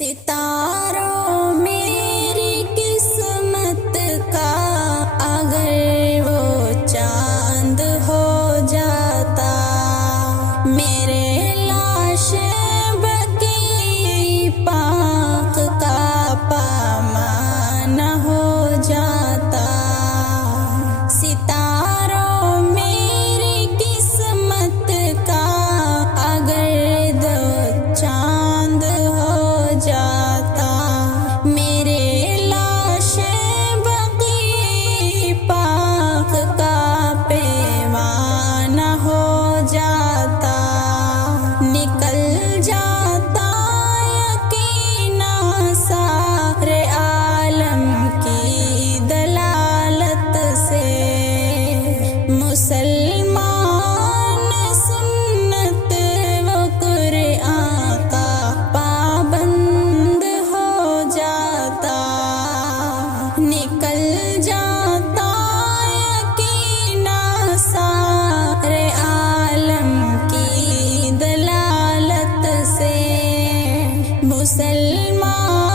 ستاروں میری قسمت کا اگر وہ چاند ہو جاتا، میرے لاش بقیع پاک کا پامال ہو جاتا۔ ستاروں میری قسمت کا اگر دو چاند ہو جاتا، میرے لاش بقیع پاک کا پیمانہ ہو جاتا۔ نکل جاتا یقینا سارے عالم کی دلالت سے، مسلمان سنت و قرآن کا پابند ہو جاتا۔ نکل جاتا یقینا سارے عالم کی دلالت سے، مسلمان